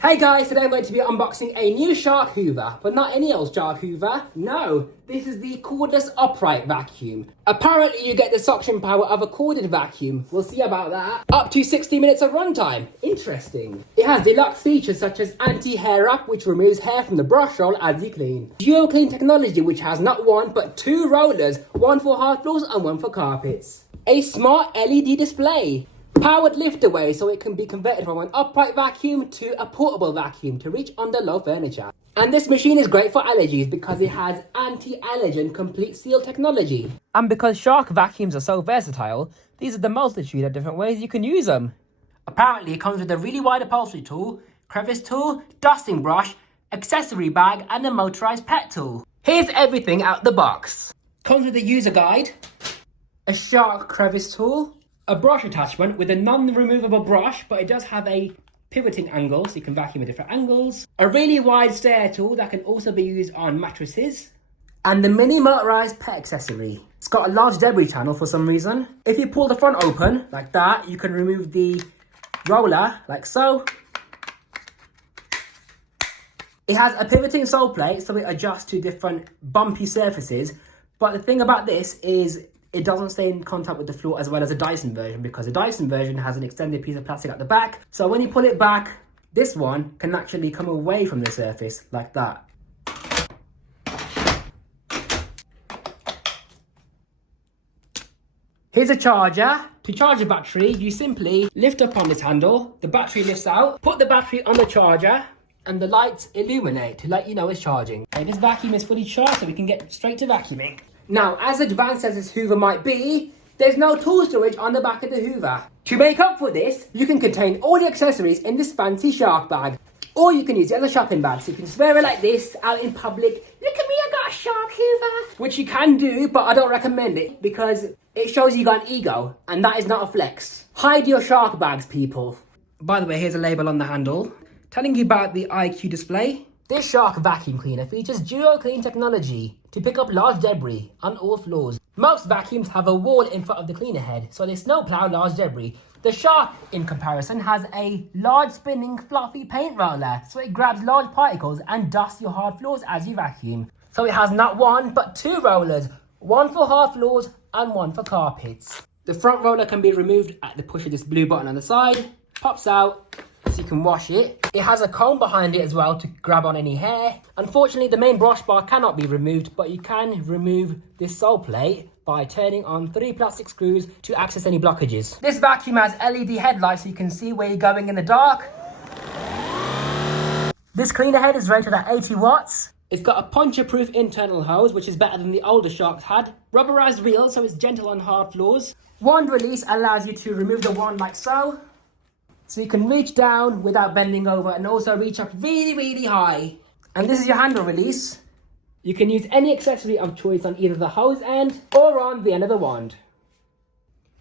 Hey guys, today I'm going to be unboxing a new Shark Hoover, but not any old Shark Hoover. No, this is the cordless upright vacuum. Apparently you get the suction power of a corded vacuum. We'll see about that. Up to 60 minutes of runtime. Interesting. It has deluxe features such as anti-hair up, which removes hair from the brush roll as you clean. Dual clean technology, which has not one but two rollers, one for hard floors and one for carpets. A smart LED display. Powered lift away so it can be converted from an upright vacuum to a portable vacuum to reach under low furniture. And this machine is great for allergies because it has anti-allergen complete seal technology. And because Shark vacuums are so versatile, these are the multitude of different ways you can use them. Apparently it comes with a really wide upholstery tool, crevice tool, dusting brush, accessory bag and a motorized pet tool. Here's everything out the box. Comes with a user guide, a Shark crevice tool, a brush attachment with a non-removable brush, but it does have a pivoting angle so you can vacuum at different angles. A really wide stair tool that can also be used on mattresses. And the mini motorized pet accessory. It's got a large debris channel for some reason. If you pull the front open like that, you can remove the roller like so. It has a pivoting sole plate so it adjusts to different bumpy surfaces. But the thing about this is it doesn't stay in contact with the floor as well as a Dyson version, because the Dyson version has an extended piece of plastic at the back. So when you pull it back, this one can actually come away from the surface like that. Here's a charger. To charge a battery, you simply lift up on this handle, the battery lifts out, put the battery on the charger, and the lights illuminate to let you know it's charging. Okay, this vacuum is fully charged so we can get straight to vacuuming. Now, as advanced as this Hoover might be, there's no tool storage on the back of the Hoover. To make up for this, you can contain all the accessories in this fancy Shark bag. Or you can use it as a shopping bag, so you can wear it like this out in public. Look at me, I got a Shark Hoover. Which you can do, but I don't recommend it because it shows you got an ego, and that is not a flex. Hide your Shark bags, people. By the way, here's a label on the handle telling you about the IQ display. This Shark vacuum cleaner features dual clean technology to pick up large debris on all floors. Most vacuums have a wall in front of the cleaner head, so they snowplow large debris. The Shark, in comparison, has a large spinning fluffy paint roller, so it grabs large particles and dusts your hard floors as you vacuum. So it has not one, but two rollers, one for hard floors and one for carpets. The front roller can be removed at the push of this blue button on the side, pops out, so you can wash it. It has a comb behind it as well to grab on any hair. Unfortunately, the main brush bar cannot be removed, but you can remove this sole plate by turning on 3 plastic screws to access any blockages. This vacuum has LED headlights so you can see where you're going in the dark. This cleaner head is rated at 80 watts. It's got a puncture-proof internal hose, which is better than the older Sharks had. Rubberized wheels, so it's gentle on hard floors. Wand release allows you to remove the wand like so. So you can reach down without bending over and also reach up really, really high. And this is your handle release. You can use any accessory of choice on either the hose end or on the end of the wand.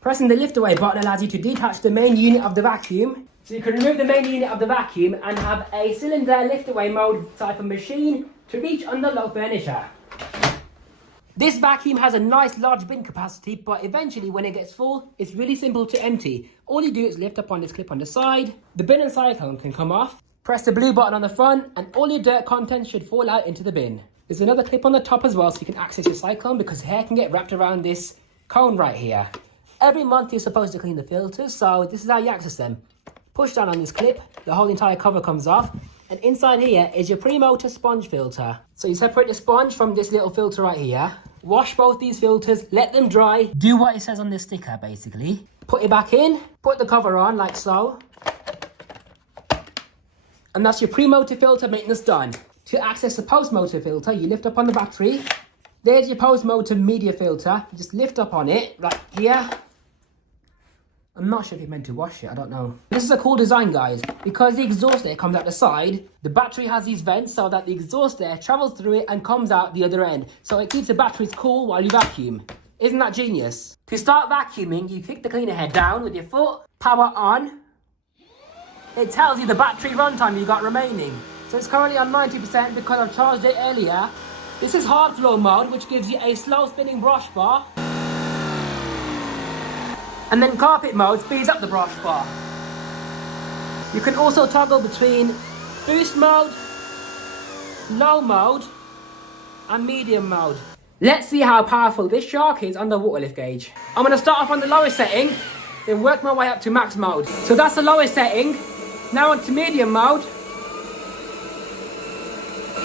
Pressing the lift away button allows you to detach the main unit of the vacuum. So you can remove the main unit of the vacuum and have a cylinder lift away mode type of machine to reach under low furniture. This vacuum has a nice large bin capacity, but eventually when it gets full, it's really simple to empty. All you do is lift up on this clip on the side, the bin and cyclone can come off, press the blue button on the front, and all your dirt content should fall out into the bin. There's another clip on the top as well so you can access your cyclone because hair can get wrapped around this cone right here. Every month you're supposed to clean the filters, so this is how you access them. Push down on this clip, the whole entire cover comes off, and inside here is your pre-motor sponge filter. So you separate the sponge from this little filter right here. Wash both these filters, let them dry. Do what it says on this sticker, basically. Put it back in, put the cover on like so. And that's your pre-motor filter maintenance done. To access the post-motor filter, you lift up on the battery. There's your post-motor media filter. You just lift up on it, right here. I'm not sure if you're meant to wash it, I don't know. This is a cool design, guys. Because the exhaust air comes out the side, the battery has these vents so that the exhaust air travels through it and comes out the other end. So it keeps the batteries cool while you vacuum. Isn't that genius? To start vacuuming, you kick the cleaner head down with your foot, power on. It tells you the battery runtime you got remaining. So it's currently on 90% because I've charged it earlier. This is hard flow mode, which gives you a slow spinning brush bar. And then carpet mode speeds up the brush bar. You can also toggle between boost mode, low mode, and medium mode. Let's see how powerful this shark is on the water lift gauge. I'm gonna start off on the lowest setting, then work my way up to max mode. So that's the lowest setting. Now on to medium mode.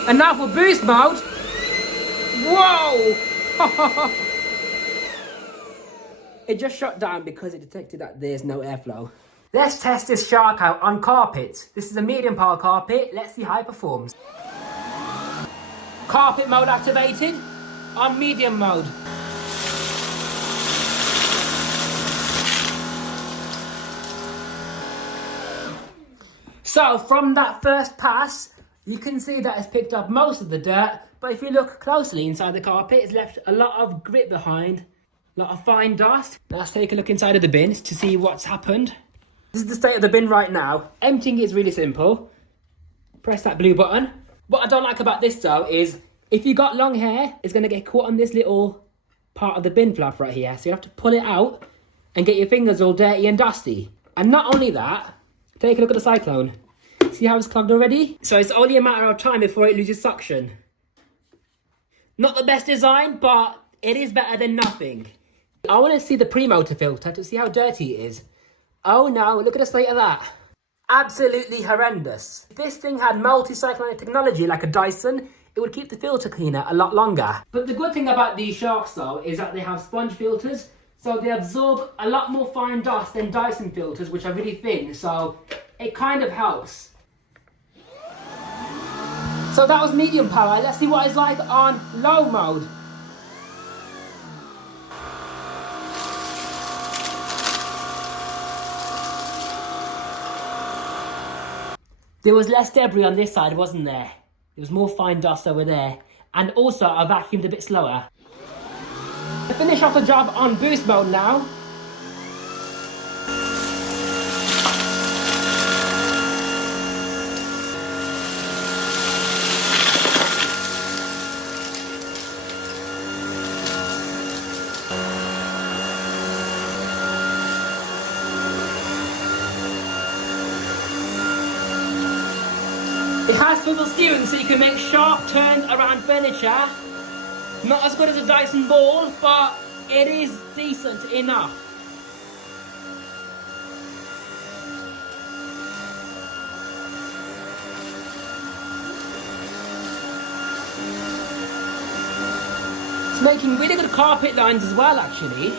And now for boost mode. Whoa! It just shut down because it detected that there's no airflow. Let's test this shark out on carpet. This is a medium power carpet. Let's see how it performs. Carpet mode activated on medium mode. So from that first pass, you can see that it's picked up most of the dirt, but if you look closely inside the carpet, it's left a lot of grit behind, a lot of fine dust. Now let's take a look inside of the bin to see what's happened. This is the state of the bin right now. Emptying it is really simple. Press that blue button. What I don't like about this though is, if you got long hair, it's gonna get caught on this little part of the bin flap right here. So you have to pull it out and get your fingers all dirty and dusty. And not only that, take a look at the cyclone. See how it's clogged already? So it's only a matter of time before it loses suction. Not the best design, but it is better than nothing. I want to see the pre-motor filter to see how dirty it is. Oh no, look at the state of that. Absolutely horrendous. If this thing had multi-cyclonic technology like a Dyson, it would keep the filter cleaner a lot longer. But the good thing about these sharks though is that they have sponge filters, so they absorb a lot more fine dust than Dyson filters, which are really thin, so it kind of helps. So that was medium power. Let's see what it's like on low mode. There was less debris on this side, wasn't there? There was more fine dust over there. And also I vacuumed a bit slower. To finish off the job on boost mode now. It has swivel steering so you can make sharp turns around furniture. Not as good as a Dyson ball, but it is decent enough. It's making really good carpet lines as well, actually.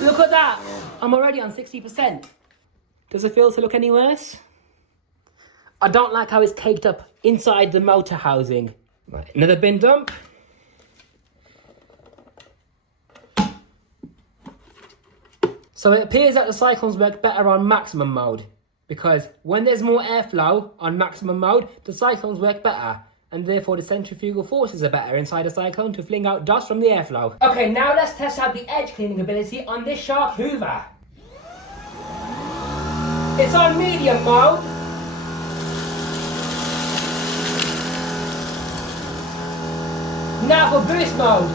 Look at that! I'm already on 60%. Does the filter look any worse? I don't like how it's caked up inside the motor housing. Right, another bin dump. So it appears that the cyclones work better on maximum mode, because when there's more airflow on maximum mode, the cyclones work better, and therefore the centrifugal forces are better inside a cyclone to fling out dust from the airflow. Okay, now let's test out the edge cleaning ability on this shark hoover. It's on medium mode. Now for boost mode.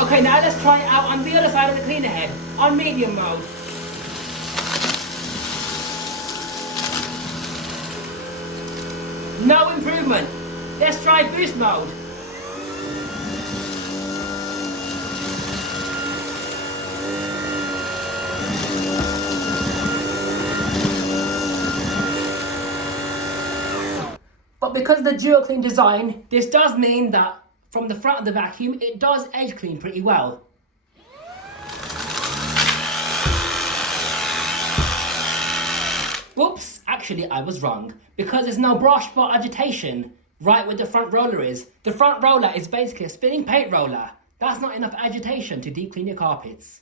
Okay, now let's try it out on the other side of the cleaner head, on medium mode. No improvement. Let's try boost mode. But because of the dual clean design, this does mean that from the front of the vacuum, it does edge clean pretty well. Whoops, actually I was wrong, because there's no brush spot agitation right where the front roller is. The front roller is basically a spinning paint roller. That's not enough agitation to deep clean your carpets.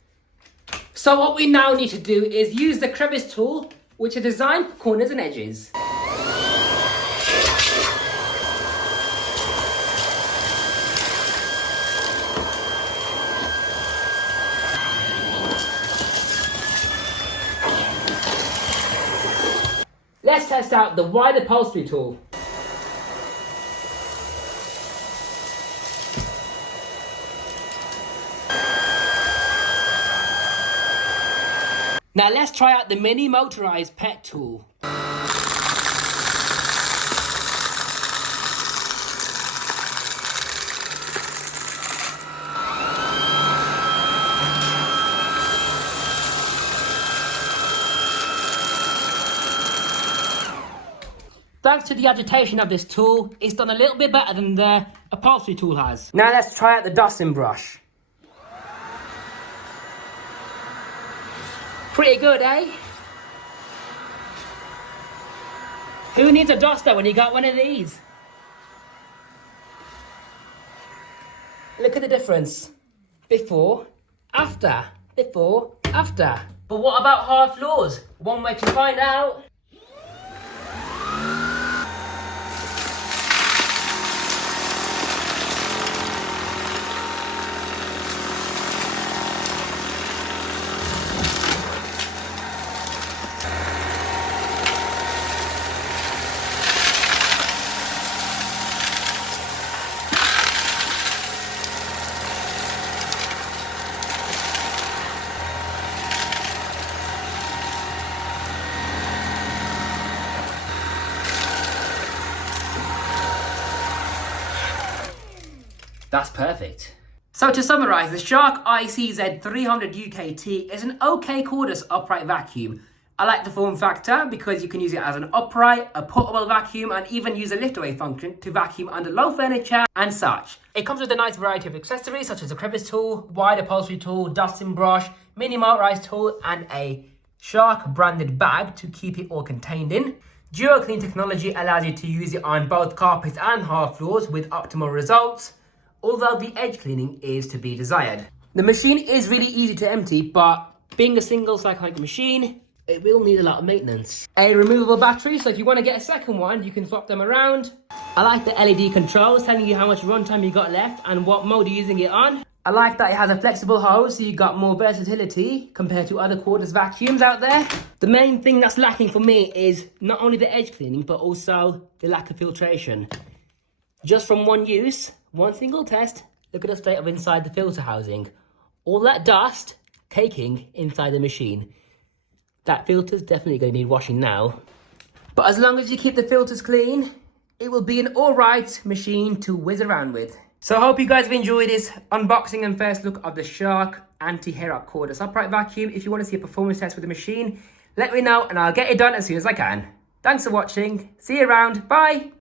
So what we now need to do is use the crevice tool, which are designed for corners and edges. Let's test out the wide upholstery tool. Now let's try out the mini motorized pet tool. Thanks to the agitation of this tool, it's done a little bit better than the upholstery tool has. Now let's try out the dusting brush. Pretty good, eh? Who needs a duster when you got one of these? Look at the difference. Before, after. Before, after. But what about hard floors? One way to find out. That's perfect. So to summarise, the Shark ICZ300UKT is an okay cordless upright vacuum. I like the form factor because you can use it as an upright, a portable vacuum, and even use a lift-away function to vacuum under low furniture and such. It comes with a nice variety of accessories such as a crevice tool, wide upholstery tool, dusting brush, mini motorised tool, and a Shark branded bag to keep it all contained in. Dual Clean technology allows you to use it on both carpets and hard floors with optimal results, although the edge cleaning is to be desired. The machine is really easy to empty, but being a single cyclic machine, it will need a lot of maintenance. A removable battery, so if you want to get a second one, you can swap them around. I like the LED controls telling you how much runtime you got left and what mode you're using it on. I like that it has a flexible hose, so you got more versatility compared to other cordless vacuums out there. The main thing that's lacking for me is not only the edge cleaning, but also the lack of filtration. Just from one use, one single test, look at the state of inside the filter housing. All that dust caking inside the machine. That filter's definitely going to need washing now. But as long as you keep the filters clean, it will be an alright machine to whiz around with. So I hope you guys have enjoyed this unboxing and first look of the Shark Anti-Hair Up Cordless Upright Vacuum. If you want to see a performance test with the machine, let me know and I'll get it done as soon as I can. Thanks for watching. See you around. Bye.